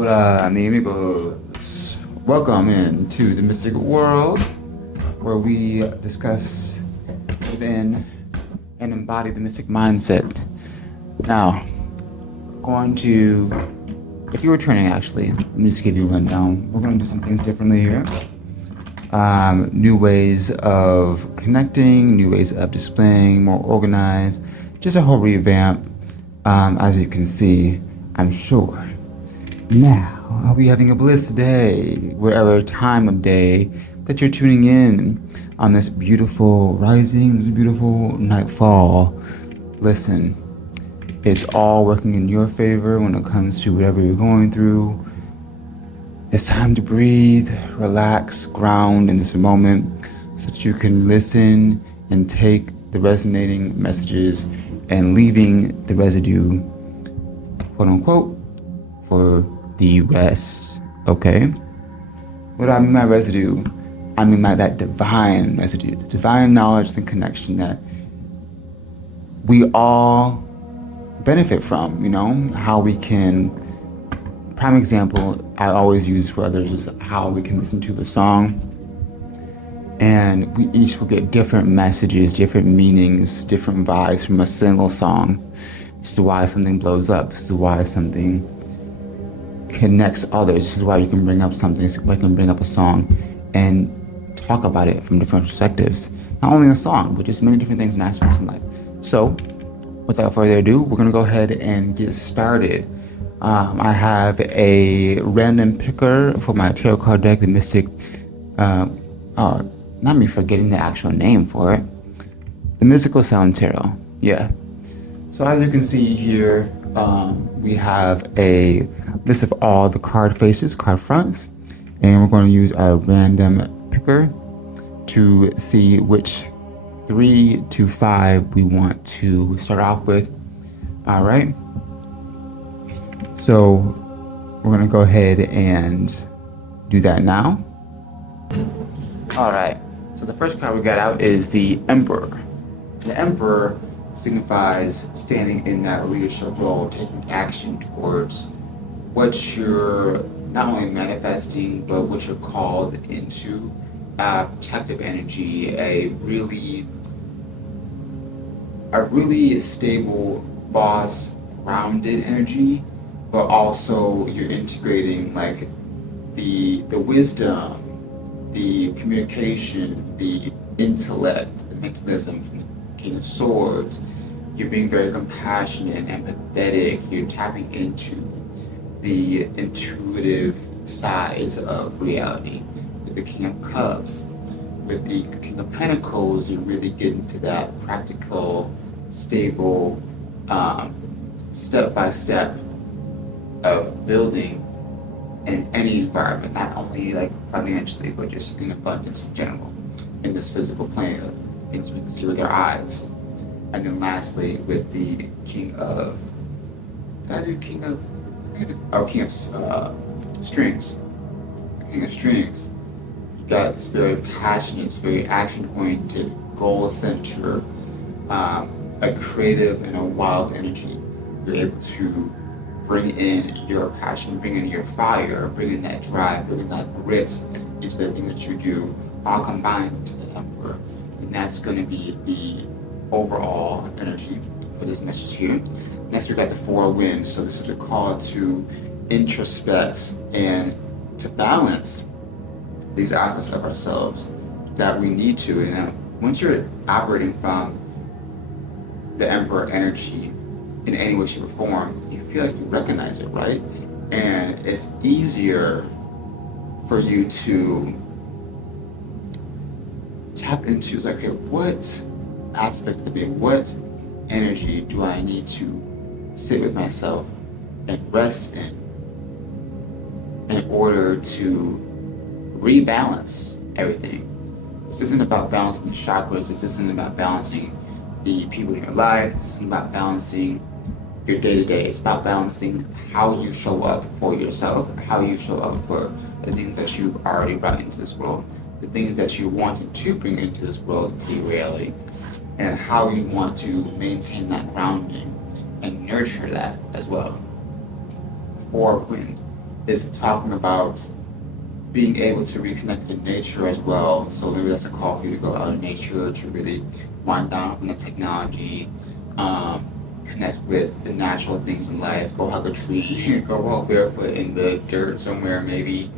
Hola, mi amigos. Welcome in to the mystic world where we discuss, live in, and embody the mystic mindset. Now, going to, if you're returning actually, let me just give you a rundown. We're going to do some things differently here. New ways of connecting, new ways of displaying, more organized, just a whole revamp, as you can see, I'm sure. Now, I'll be having a blissed day, whatever time of day that you're tuning in on this beautiful rising, this beautiful nightfall. Listen, it's all working in your favor when it comes to whatever you're going through. It's time to breathe, relax, ground in this moment so that you can listen and take the resonating messages and leaving the residue, quote unquote, for the rest, okay? What do I mean by residue? I mean by that divine residue, the divine knowledge and connection that we all benefit from, how we can, prime example I always use for others is how we can listen to a song and we each will get different messages, different meanings, different vibes from a single song. This is why something blows up, this is why something connects others. This is why you can bring up something, this is why you can bring up a song and talk about it from different perspectives. Not only a song, but just many different things and aspects in life. So, without further ado, we're gonna go ahead and get started. I have a random picker for my tarot card deck, the Mystic, not me forgetting the actual name for it, the Mystical Sound Tarot, yeah. So as you can see here, we have a list of all the card faces, card fronts, and we're going to use a random picker to see which 3 to 5 we want to start off with. All right. So we're going to go ahead and do that now. All right. So the first card we got out is the Emperor. The Emperor signifies standing in that leadership role, taking action towards what you're not only manifesting, but what you're called into. Protective energy, a really stable boss, grounded energy, but also you're integrating like the wisdom, the communication, the intellect, the mentalism from the King of Swords. You're being very compassionate and empathetic. You're tapping into the intuitive sides of reality. With the King of Cups, with the King of Pentacles, you really get into that practical, stable, step-by-step of building in any environment, not only like financially, but just in abundance in general, in this physical plane of things we can see with our eyes. And then lastly, with the King of Strings. King of Strings. You got this very passionate, this very action-oriented, goal-centered, a creative and a wild energy. You're able to bring in your passion, bring in your fire, bring in that drive, bring in that grit into the thing that you do, all combined into the Emperor. And that's going to be the overall energy for this message here. Next, we've got the Four Winds. So this is a call to introspect and to balance these aspects of ourselves that we need to. And once you're operating from the Emperor energy in any way, shape, or form, you feel like you recognize it, right? And it's easier for you to tap into, like, okay, what aspect of it, what energy do I need to sit with myself and rest in order to rebalance everything. This isn't about balancing the chakras, this isn't about balancing the people in your life, this isn't about balancing your day-to-day. It's about balancing how you show up for yourself, how you show up for the things that you've already brought into this world, the things that you wanted to bring into this world, into your reality, and how you want to maintain that grounding and nurture that as well. Four Wind. is talking about being able to reconnect with nature as well. So maybe that's a call for you to go out in nature to really wind down from the technology, connect with the natural things in life, go hug a tree, go walk barefoot in the dirt somewhere maybe,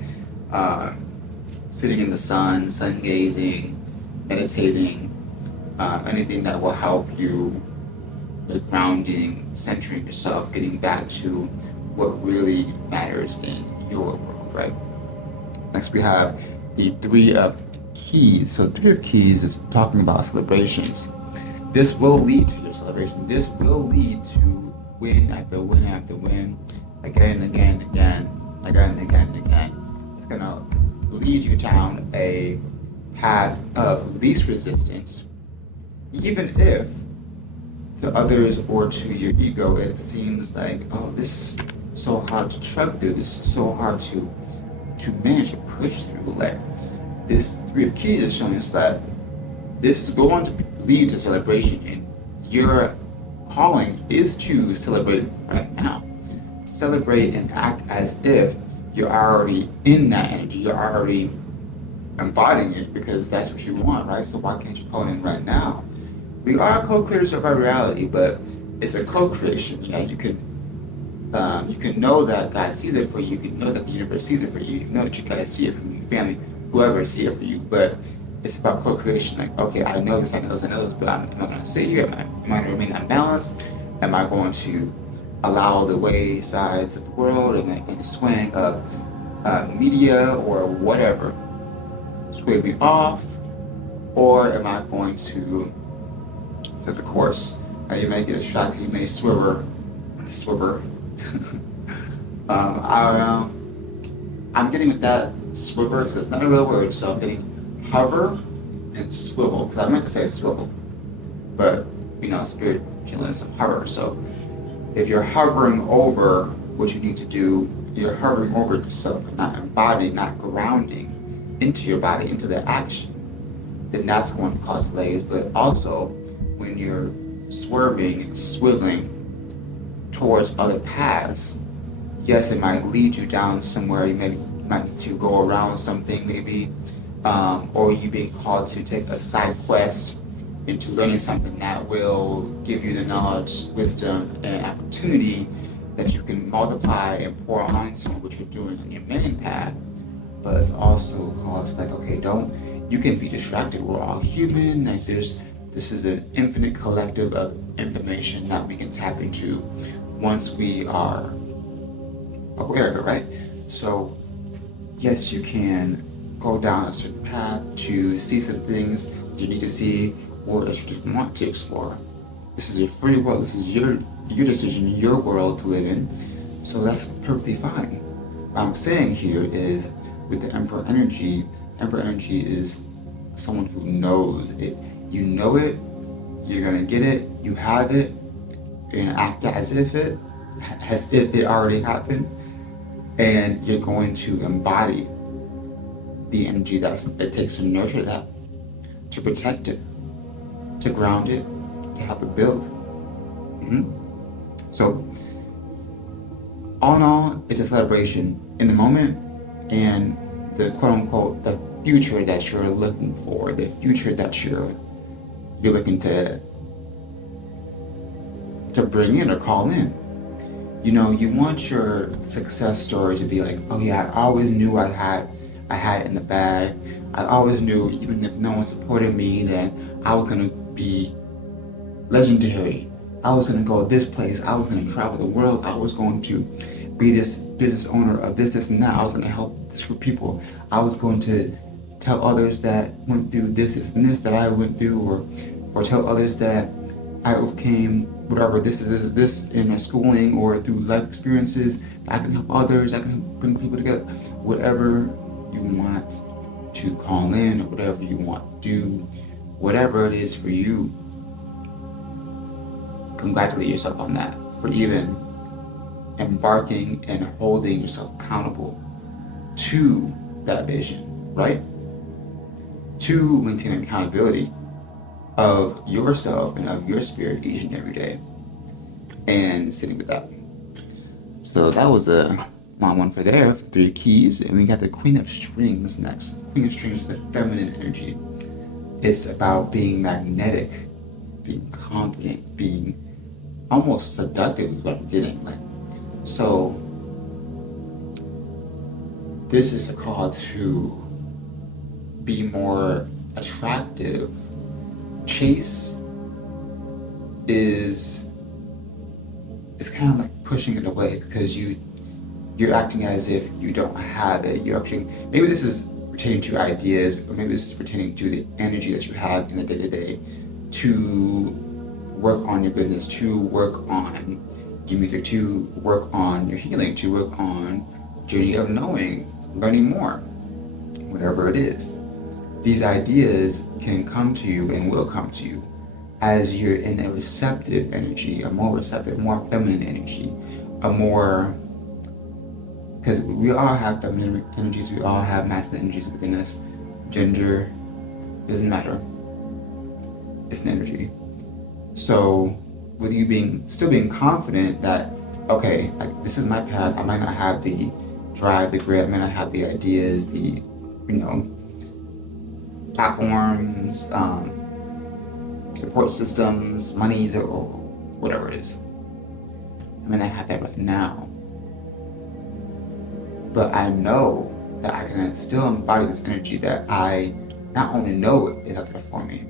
uh, sitting in the sun gazing, meditating, anything that will help you with grounding, centering yourself, getting back to what really matters in your world, right? Next, we have the Three of Keys. So, Three of Keys is talking about celebrations. This will lead to your celebration. This will lead to win after win after win, again and again and again, again and again and again. It's gonna lead you down a path of least resistance, even if to others or to your ego it seems like, oh, this is so hard to trek through. This is so hard to manage to push through. Like this Three of Keys is showing us that this is going to lead to celebration, and your calling is to celebrate right now. Celebrate and act as if you're already in that energy. You're already embodying it because that's what you want, right? So why can't you call it in right now? We are co-creators of our reality, but it's a co-creation. Yeah, you can know that God sees it for you. You can know that the universe sees it for you. You can know that you guys see it from your family, whoever see it for you. But it's about co-creation. Like, okay, I know this, I know this, I know this, but am I going to sit here? Am I going to remain unbalanced? Am I going to allow the waysides of the world and the swing of media or whatever sway me off? Or am I going to set the course? You may get distracted, you may swiver. I'm getting with that swiver because it's not a real word, so I'm getting hover and swivel because I meant to say swivel, but spirit can let us hover. So if you're hovering over what you need to do, you're hovering over yourself, not embodying, not grounding into your body, into the action, then that's going to cause delays. But also, when you're swerving, swiveling towards other paths, yes, it might lead you down somewhere. You might need to go around something, maybe, or you being called to take a side quest into learning something that will give you the knowledge, wisdom, and opportunity that you can multiply and pour onto what you're doing on your main path. But it's also called to, like, okay, you can be distracted. We're all human. Like, this is an infinite collective of information that we can tap into once we are aware of it, right? So yes, you can go down a certain path to see some things you need to see or that you just want to explore. This is your free will. This is your decision, your world to live in. So that's perfectly fine. What I'm saying here is with the Emperor energy is someone who knows it. You know it, you're gonna get it, you have it, you're gonna act as if it already happened, and you're going to embody the energy it takes to nurture that, to protect it, to ground it, to help it build. So, all in all, it's a celebration in the moment and the quote-unquote the future that you're looking for, the future that you're looking to bring in or call in. You want your success story to be like, oh yeah, I always knew I had it in the bag. I always knew, even if no one supported me, that I was gonna be legendary. I was gonna go this place. I was gonna travel the world. I was going to be this business owner of this, and that. I was gonna help this group of people. I was going to tell others that went through this, and this that I went through, or tell others that I overcame whatever this in my schooling or through life experiences. I can help others. I can bring people together. Whatever you want to call in, or whatever you want to do, whatever it is for you, congratulate yourself on that for even embarking and holding yourself accountable to that vision, right? To maintain accountability of yourself and of your spirit each and every day, and sitting with that. So that was a one for there, 3 keys, and we got the Queen of Strings next. Queen of Strings is the feminine energy. It's about being magnetic, being confident, being almost seductive is what I'm getting. So this is a call to be more attractive. Chase is kind of like pushing it away because you're acting as if you don't have it. You're acting, maybe this is pertaining to ideas, or maybe this is pertaining to the energy that you have in the day-to-day to work on your business, to work on your music, to work on your healing, to work on journey of knowing, learning more, whatever it is. These ideas can come to you and will come to you as you're in a receptive energy, a more receptive, more feminine energy, a more, because we all have feminine energies, we all have masculine energies within us. Gender doesn't matter. It's an energy. So with you still being confident that, okay, like this is my path, I might not have the drive, the grit, I might not have the ideas, the, platforms, support systems, monies, or whatever it is. I may not have that right now, but I know that I can still embody this energy that I not only know is out there for me.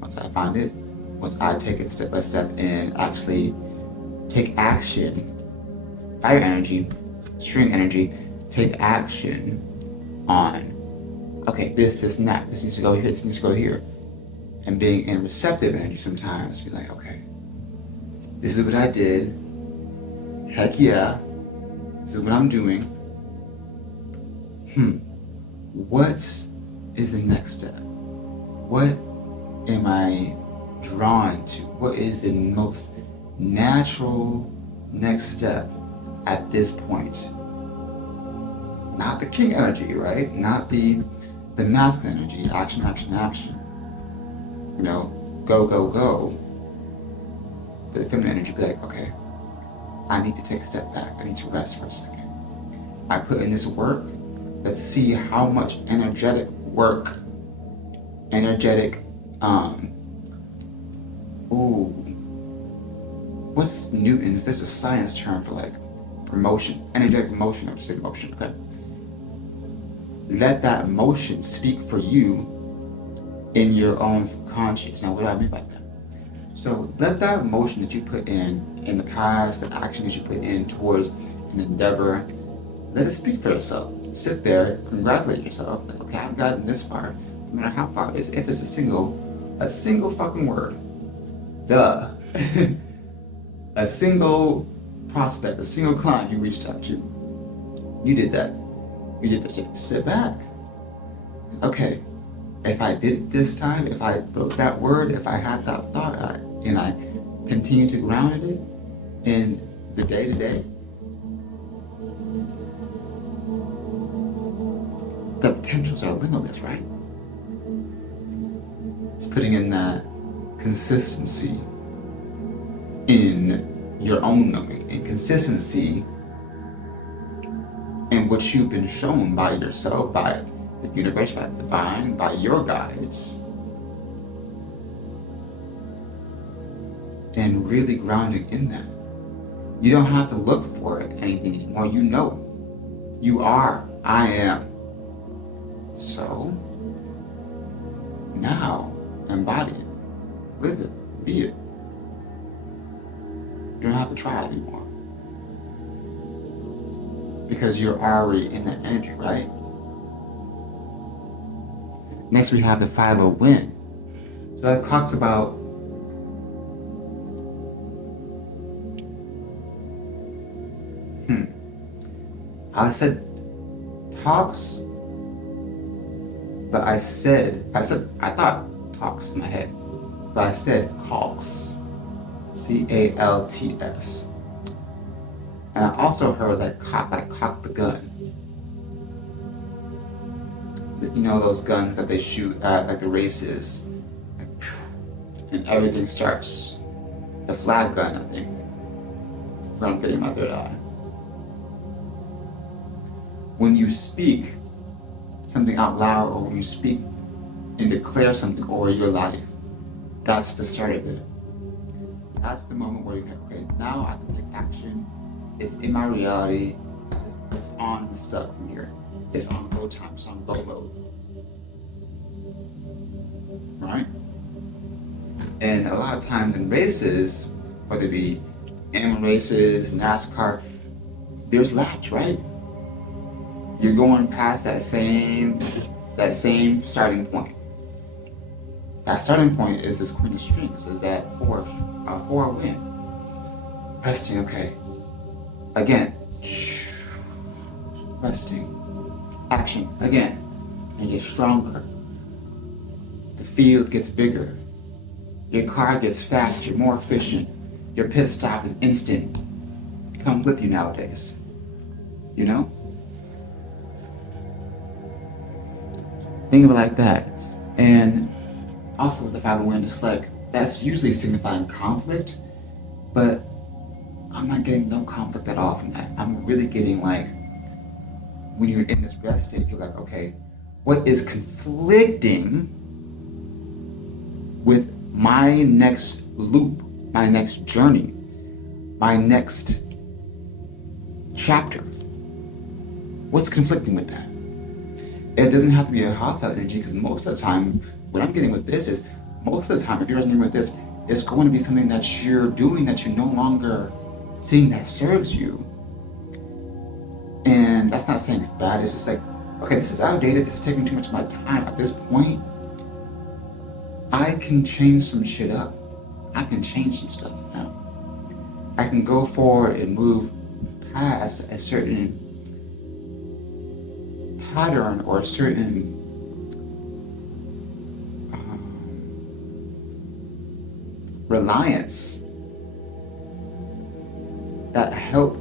Once I find it, once I take it step by step and actually take action, fire energy, string energy, take action on, okay, this, and that, this needs to go here, this needs to go here. And being in receptive energy sometimes, be like, okay, this is what I did. Heck yeah, this is what I'm doing. What is the next step? What am I drawn to? What is the most natural next step at this point? Not the king energy, right? Not the masculine energy, action, action, action. Go, go, go. But the feminine energy be like, okay, I need to take a step back. I need to rest for a second. I put in this work. Let's see how much energetic work, what's Newton's? There's a science term for motion, energetic motion, or just say motion, okay? Let that motion speak for you in your own subconscious. Now, what do I mean by that? So let that motion that you put in the past, the action that you put in towards an endeavor, let it speak for itself. Sit there, congratulate yourself, like, okay, I've gotten this far, no matter how far it is. If it's a single fucking word, a single prospect, a single client you reached out to, you did that. You did that shit. Sit back. Okay, if I did it this time, if I wrote that word, if I had that thought, and I continue to ground it in the day-to-day, the potentials are limitless, right? It's putting in that consistency in your own knowing, and consistency in what you've been shown by yourself, by the universe, by the divine, by your guides, and really grounding in that. You don't have to look for anything anymore. You know. You are. I am. So, now, embody it. Live it. Be it. You don't have to try it anymore. Because you're already in that energy, right? Next we have the 5 of wind. So that talks about I said talks, but I thought talks in my head, but I said calks, CALTS. And I also heard that cock the gun. You know those guns that they shoot at like the races, and everything starts. The flag gun, I think. That's what I'm getting in my third eye. When you speak something out loud, or when you speak and declare something over your life, that's the start of it. That's the moment where you can, okay, now I can take action. It's in my reality. It's on the stuck from here. It's on go time. It's on go mode. Right? And a lot of times in races, whether it be animal races, NASCAR, there's laps, right? You're going past that same starting point. That starting point is this queen of strings, is that four win. Resting, okay. Again, resting. Action, again. And you're stronger. The field gets bigger. Your car gets faster, more efficient. Your pit stop is instant. It comes with you nowadays. You know? Think of it like that. And also with the 501, it's like, that's usually signifying conflict, but I'm not getting no conflict at all from that. I'm really getting like, when you're in this rest state, you're like, okay, what is conflicting with my next loop, my next journey, my next chapter? What's conflicting with that? It doesn't have to be a hostile energy, because most of the time, what I'm getting with this is, most of the time, if you're resonating with this, it's going to be something that you're doing that you're no longer seeing that serves you. And that's not saying it's bad, it's just like, okay, this is outdated, this is taking too much of my time. At this point, I can change some shit up. I can change some stuff now. I can go forward and move past a certain pattern or a certain reliance that help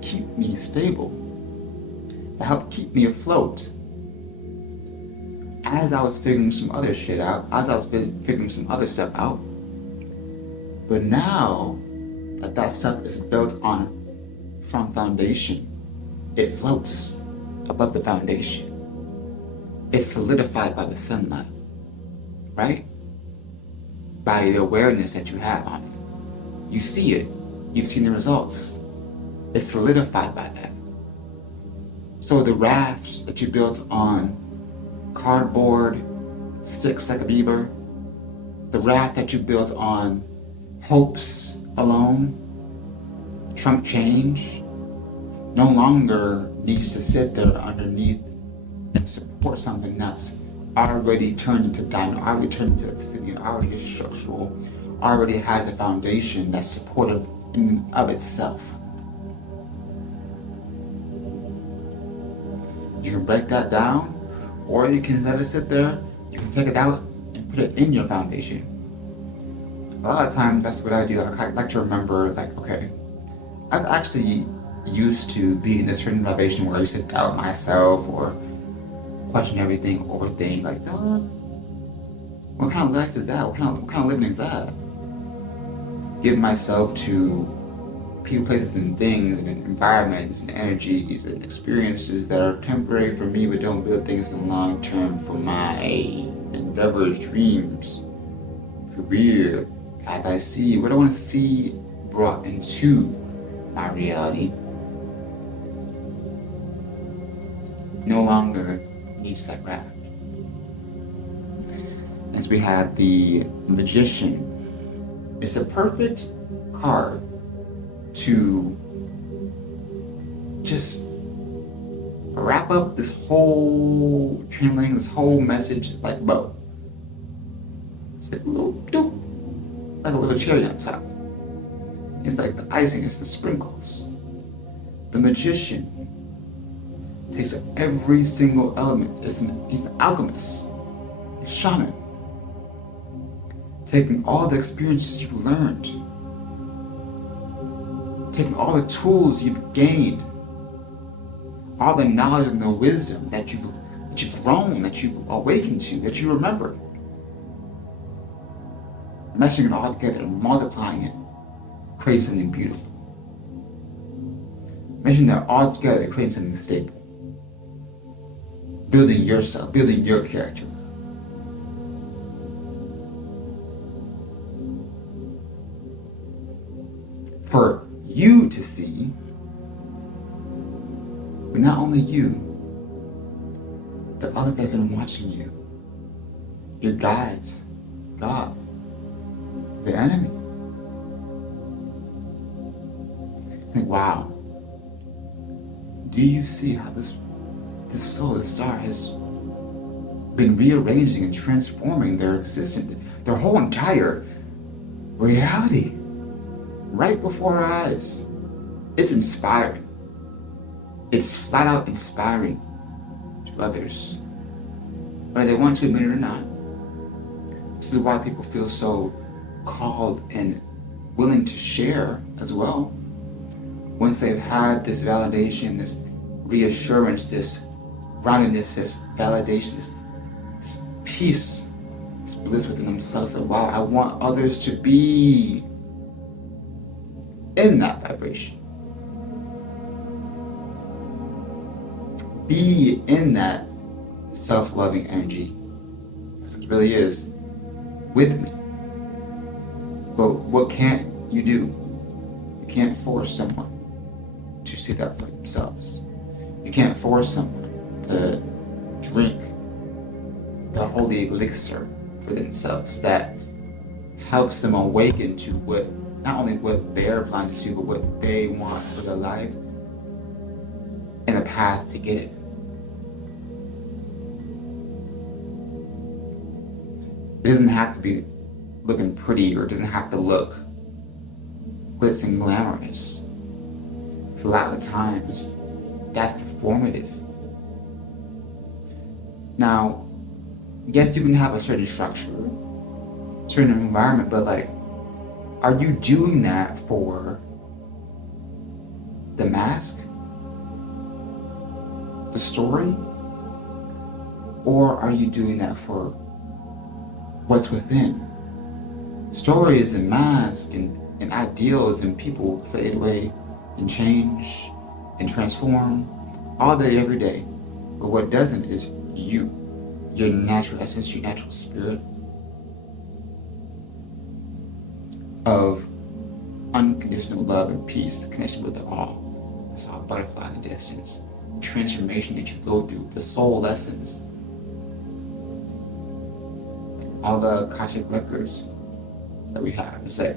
keep me stable, that help keep me afloat. As I was figuring some other shit out, as I was figuring some other stuff out. But now that that stuff is built on strong foundation, it floats above the foundation. It's solidified by the sunlight, right? By the awareness that you have on it. You see it. You've seen the results. It's solidified by that. So the raft that you built on cardboard, sticks like a beaver, the raft that you built on hopes alone, Trump change, no longer needs to sit there underneath and support something that's already turned into diamond, already turned into obsidian, already is structural, already has a foundation that's supportive in of itself. You can break that down, or you can let it sit there, you can take it out and put it in your foundation. A lot of times that's what I do. I like to remember, like, okay, I've actually used to be in this certain vibration where I used to doubt myself or question everything, overthink, like, what kind of life is that? What kind of living is that? Give myself to people, places, and things, and environments, and energies, and experiences that are temporary for me, but don't build things in the long term for my endeavors, dreams, career, path I see, what I want to see brought into my reality. No longer needs that raft. As we have the Magician. It's a perfect card to just wrap up this whole channeling, this whole message like a bow. It's like a little doop, like a little cherry on top. It's like the icing, it's the sprinkles. The Magician takes every single element. He's an alchemist, a shaman, taking all the experiences you've learned, taking all the tools you've gained, all the knowledge and the wisdom that you've grown, that you've awakened to, that you remember, meshing it all together and multiplying it, create something beautiful. Meshing that all together, create something stable. building yourself, building your character. For you to see, but not only you, but others that have been watching you, your guides, God, the enemy. Like, wow, do you see how this soul, this star, has been rearranging and transforming their existence, their whole entire reality, right before our eyes? It's inspiring. It's flat out inspiring to others, whether they want to admit it or not. This is why people feel so called and willing to share as well. Once they've had this validation, this reassurance, this groundedness, this validation, this peace, this bliss within themselves, that wow, I want others to be in that vibration. Be in that self-loving energy. That's what it really is, with me. But what can't you do? You can't force someone to see that for themselves. You can't force someone to drink the holy elixir for themselves that helps them awaken to what, not only what they're blind to, but what they want for their life and a path to get it. It doesn't have to be looking pretty, or it doesn't have to look glitz and glamorous. Because a lot of the times, that's performative. Now, yes, you can have a certain structure, certain environment, but like, are you doing that for the mask, the story, or are you doing that for what's within? Stories and masks and ideals and people fade away and change and transform all day, every day. But what doesn't is you, your natural essence, your natural spirit of unconditional love and peace, connection with the all. I saw a butterfly in the distance. The transformation that you go through, the soul lessons, all the CASHAPP records that we have. It's like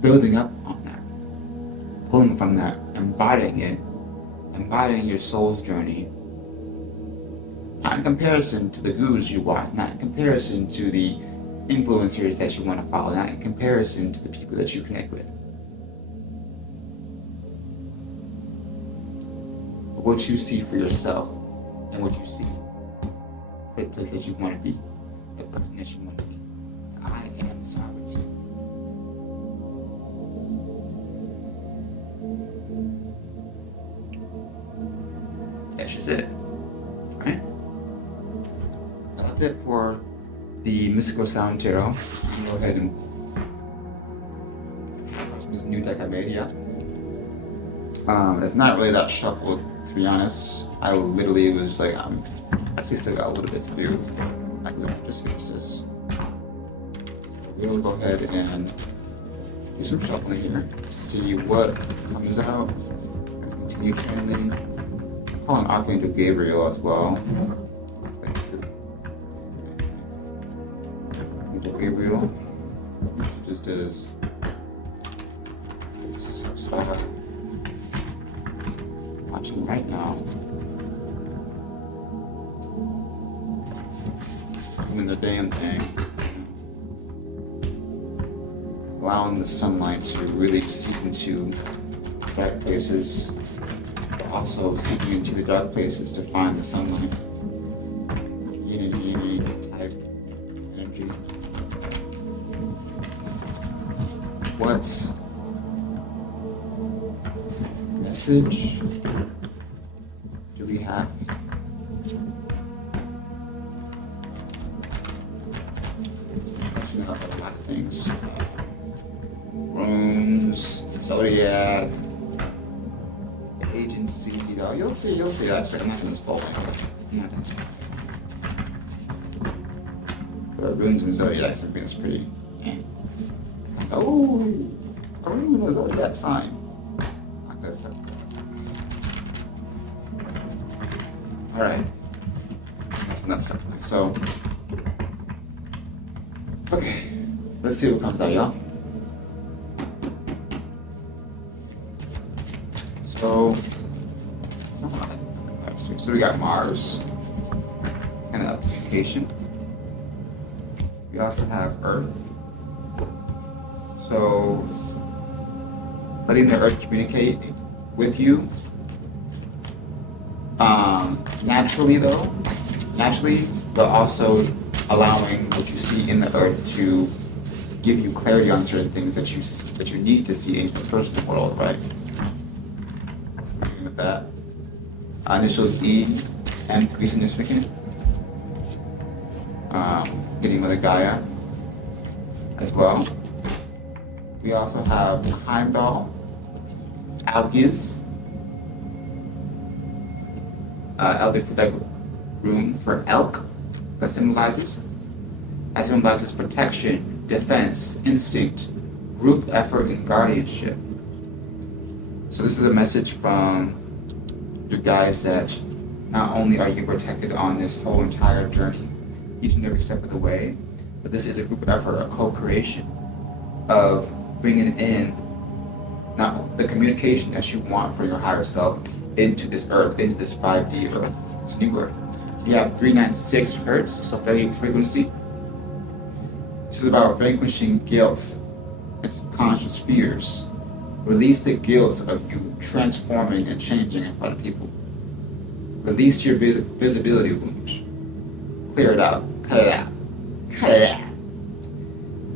building up on that, pulling from that, embodying it, embodying your soul's journey. Not in comparison to the gurus you watch, not in comparison to the influencers that you want to follow, not in comparison to the people that you connect with. But what you see for yourself and what you see for the place that you want to be, the person that you want to be. I am sovereignty. That's just it, right? That's it for the Mystical Sound Tarot. I'm gonna go ahead and watch this new deck I made, yeah. It's not really that shuffled, to be honest. I literally was like, I actually still got a little bit to do. I can just finish this. So we'll go ahead and do some shuffling here to see what comes out. And continue channeling. I'm calling Archangel Gabriel as well. Thank you. Archangel Gabriel. This just is. It's watching right now. Doing the damn thing. Allowing the sunlight to really seep into dark places, but also seeping into the dark places to find the sunlight. Yin and yang type energy. What message do we have? About a lot of things. Rooms, Zodiac, agency. You'll see that. I'm not going to spoil anything. Yeah, that's the runes and zodiacs have been pretty. Eh. Oh, a rune in a zodiac sign. I guess that. All right, that's enough stuff. So, okay, let's see what comes out, y'all. So, we got Mars and application. We also have Earth. So, letting the Earth communicate with you. Naturally, but also allowing what you see in the Earth to give you clarity on certain things that you need to see in your personal world, right? With that, initials E and 3 significant. Getting with a Gaia as well. We also have Heimdall, Algiz, Elder Fideg rune for elk that symbolizes protection, defense, instinct, group effort, and guardianship. So this is a message from your guys that not only are you protected on this whole entire journey, each and every step of the way, but this is a group effort, a co-creation of bringing in not the communication that you want for your higher self into this earth, into this 5D earth, this new earth. You have 396 hertz, sulfuric frequency. This is about vanquishing guilt and subconscious fears. Release the guilt of you transforming and changing in front of people. Release your visibility wound. Clear it out. Cut it out. Cut it out.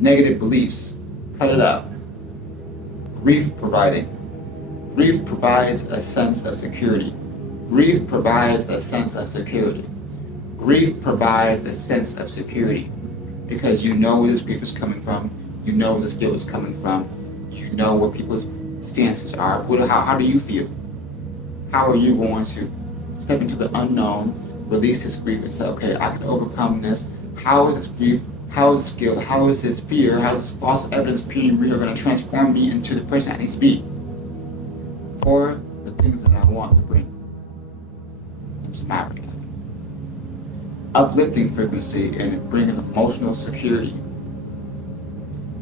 Negative beliefs. Cut it out. Grief providing. Grief provides a sense of security. Grief provides a sense of security. Grief provides a sense of security because you know where this grief is coming from. You know where this guilt is coming from. You know what people's stances are. How do you feel? How are you going to step into the unknown, release this grief and say, okay, I can overcome this. How is this grief? How is this guilt? How is this fear? How is this false evidence being real going to transform me into the person I need to be for the things that I want to bring into my reality? Uplifting frequency and bringing emotional security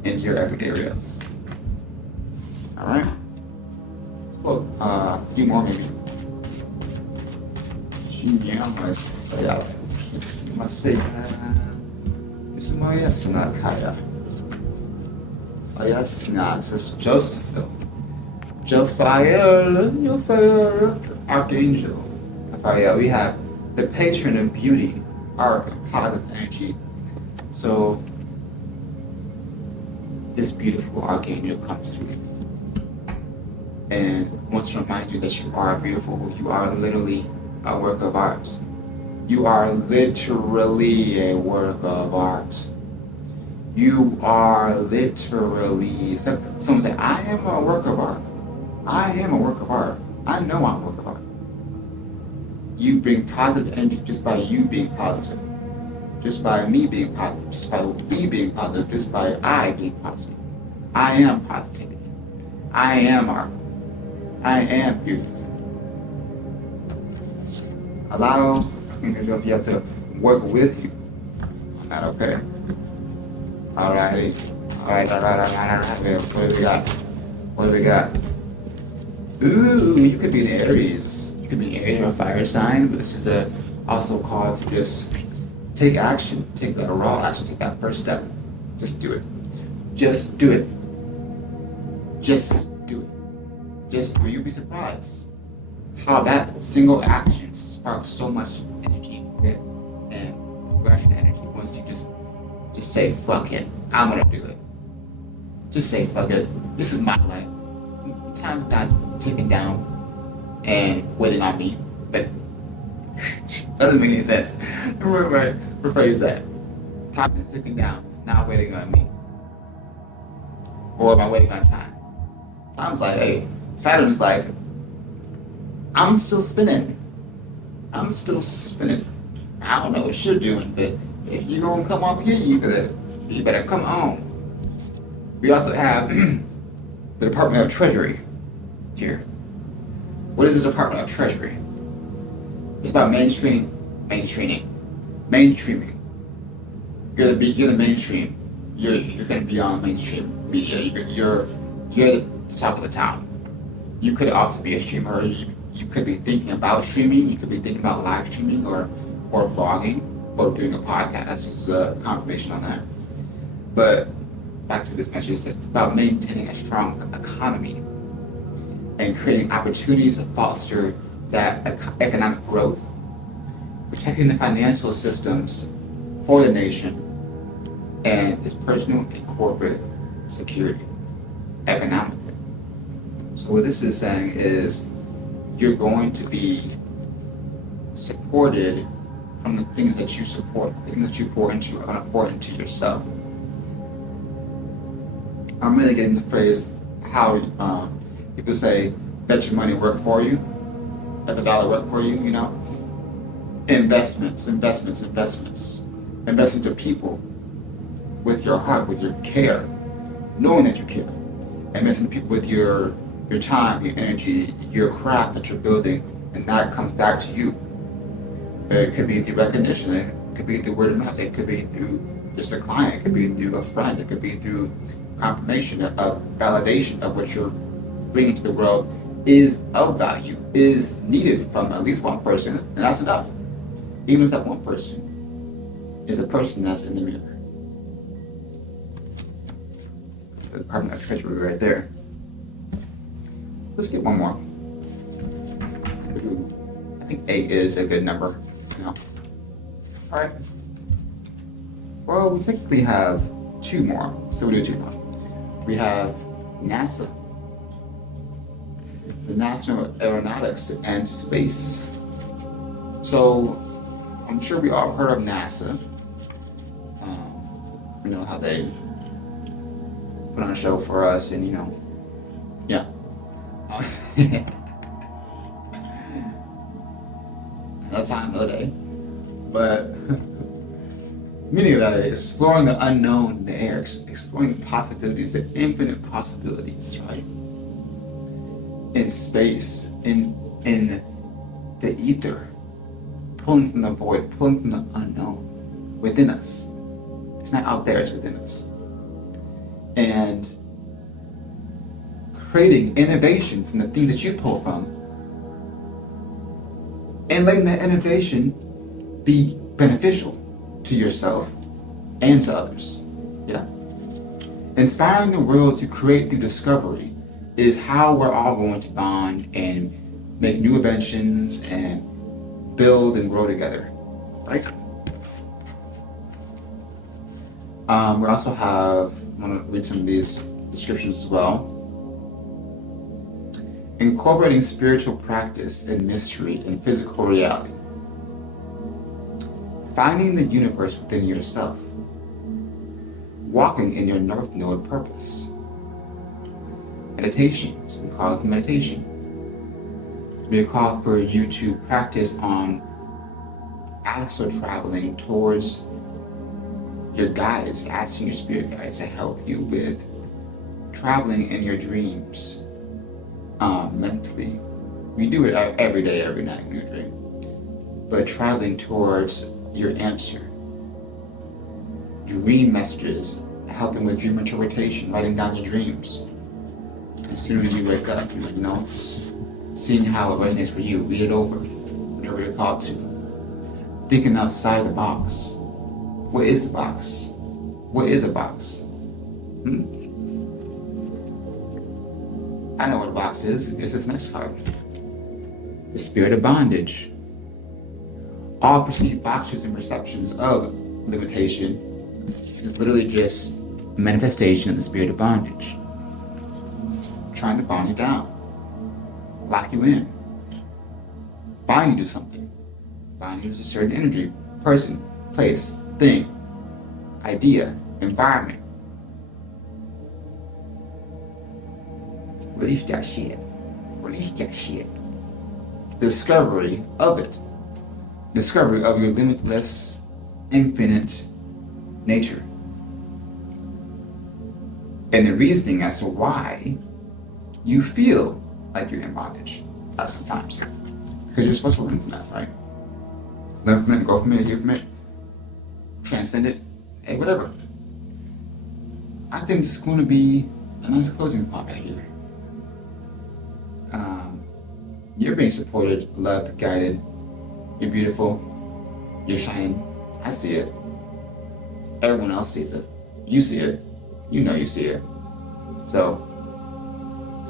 in your everyday reality. All right. Let's put a few more maybe. This is Josephine. Jophiel, Archangel. Raphael. We have the patron of beauty, art, and positive energy. So this beautiful archangel comes through and wants to remind you that you are beautiful. You are literally a work of art. You are literally a work of art. You are literally. Someone say, I am a work of art. I am a work of art. I know I'm a work of art. You bring positive energy just by you being positive. Just by me being positive. Just by we being positive. Just by I being positive. I am positivity. I am art. I am beautiful. Allow yourself, you have to work with you on that, okay? Alrighty. Alright. What do we got? What do we got? Ooh, you could be an Aries. You could be an Aries or a fire sign, but this is also a call to just take action. Take that raw action. Take that first step. Just do it. Just do it. Just do it. Just will you be surprised how that single action sparks so much energy and progression energy once you just say fuck it, I'm gonna do it. Just say fuck it. This is my life. Time's not ticking down and waiting on me, but doesn't make any sense. Rephrase that. Time is ticking down. It's not waiting on me. Or am I waiting on time? Time's like, hey, Saturn's like, I'm still spinning. I'm still spinning. I don't know what you're doing, but if you gonna come up here, you better come on. We also have the Department of Treasury here. What is the Department of Treasury? It's about mainstreaming. You're the mainstream. You're gonna be on mainstream media. You're the top of the town. You could also be a streamer. You could be thinking about streaming. You could be thinking about live streaming or vlogging or doing a podcast. This is a confirmation on that. But back to this message, it's about maintaining a strong economy and creating opportunities to foster that economic growth, protecting the financial systems for the nation and its personal and corporate security economically. So what this is saying is you're going to be supported from the things that you support, the things that you pour into are going to pour into yourself. I'm really getting the phrase how people say, let your money work for you, let the dollar work for you, you know? Investments. Invest into people with your heart, with your care, knowing that you care. Invest in people with your time, your energy, your craft that you're building, and that comes back to you. It could be through recognition, it could be through word of mouth, it could be through just a client, it could be through a friend, it could be through confirmation, a validation of what you're bringing to the world is of value, is needed from at least one person, and that's enough. Even if that one person is a person that's in the mirror. The Department of Treasury right there. Let's get one more. I think 8 is a good number. You know. All right. Well, we technically have 2 more, so we'll do 2 more. We have NASA, the National Aeronautics and Space. So I'm sure we all heard of NASA. You know how they put on a show for us, and you know, yeah. Another time, another day. But meaning of that is exploring the unknown in the air, exploring the possibilities, the infinite possibilities, right? In space, in the ether, pulling from the void, pulling from the unknown within us. It's not out there, it's within us. And creating innovation from the things that you pull from, and letting that innovation be beneficial to yourself and to others. Yeah? Inspiring the world to create through discovery is how we're all going to bond and make new inventions and build and grow together, right? We also have, I'm going to read some of these descriptions as well. Incorporating spiritual practice and mystery in physical reality. Finding the universe within yourself. Walking in your North Node purpose. Meditation, so we call it meditation. We call for you to practice on astral traveling towards your guides, asking your spirit guides to help you with traveling in your dreams mentally. We do it every day, every night in your dream. But traveling towards your answer. Dream messages, helping with dream interpretation, writing down your dreams. As soon as you wake up, you would know, seeing how it resonates for you, read it over whenever you're called to. Thinking outside the box. What is the box? What is a box? I know what a box is. It's this next card. The spirit of bondage. All perceived boxes and perceptions of limitation is literally just a manifestation of the spirit of bondage. Trying to bind you down. Lock you in. Bind you to something. Bind you to a certain energy, person, place, thing, idea, environment. Release that shit. Release that shit. Discovery of it. discovery of your limitless, infinite nature. And the reasoning as to why you feel like you're in bondage at sometimes. Because you're supposed to learn from that, right? Learn from it, go from it, hear from it, transcend it, hey, whatever. I think this is going to be a nice closing point right here. You're being supported, loved, guided. You're beautiful. You're shining. I see it. Everyone else sees it. You see it. You know you see it. So,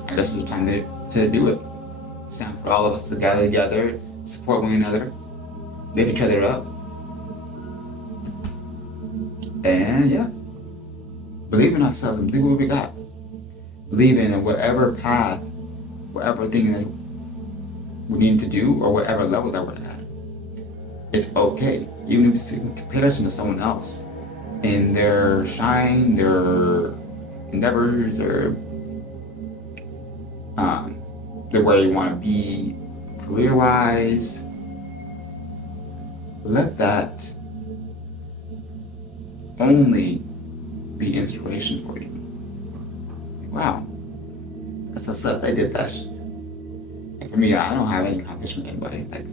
I guess it's time to do it. It's time for all of us to gather together, support one another, lift each other up. And yeah, believe in ourselves and believe what we got. Believe in whatever path, whatever thing that we need to do, or whatever level that we're at. It's okay, even if it's in comparison to someone else, in their shine, their endeavors, their where you want to be career-wise. Let that only be inspiration for you. Wow, that's what's up. They did that. And for me, I don't have any competition with anybody. Like,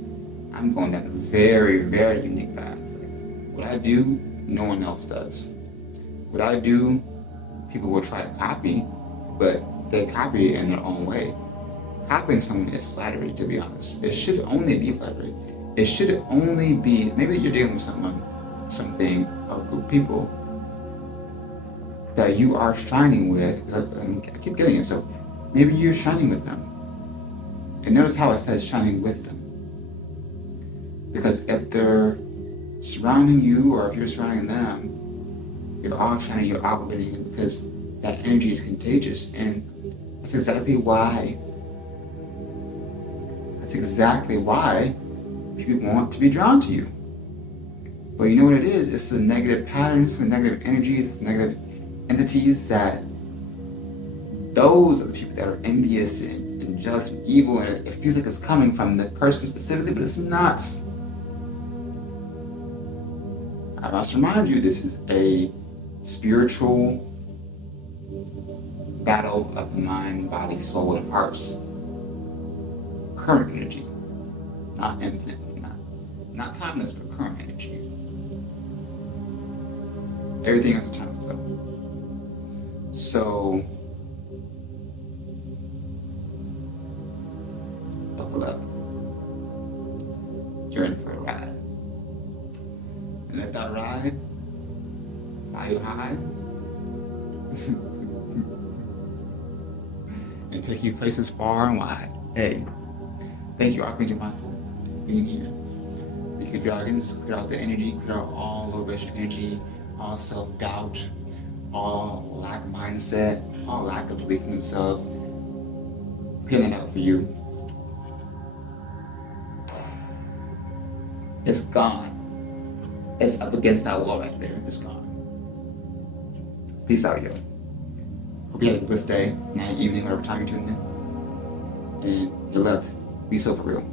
I'm going down a very, very unique path. Like, what I do, no one else does. What I do, people will try to copy, but they copy it in their own way. Copying someone is flattery, to be honest. It should only be flattery. It should only be, maybe you're dealing with someone, something, or a group of people that you are shining with. I keep getting it, so maybe you're shining with them. And notice how it says shining with them. Because if they're surrounding you, or if you're surrounding them, you're all shining, you're operating, because that energy is contagious. And that's exactly why people want to be drawn to you. But you know what it is? It's the negative patterns, the negative energies, the negative entities that those are the people that are envious and jealous and evil, and it feels like it's coming from the person specifically, but it's not. I must remind you, this is a spiritual battle of the mind, body, soul, and hearts. Current energy, not infinite, not timeless, but current energy. Everything has a timeless though. So, buckle up. You're in for a ride. And let that ride fly you high and take you places far and wide. Hey, thank you, Archangel Michael, for being here. Thank you, dragons. Clear out the energy, clear out all low-vibration energy, all self-doubt, all lack of mindset, all lack of belief in themselves. Clear that out for you. It's gone. It's up against that wall right there. It's gone. Peace out, yo. Hope you had a blessed day, night, evening, whatever time you're tuning in. And you're loved. Be so for real.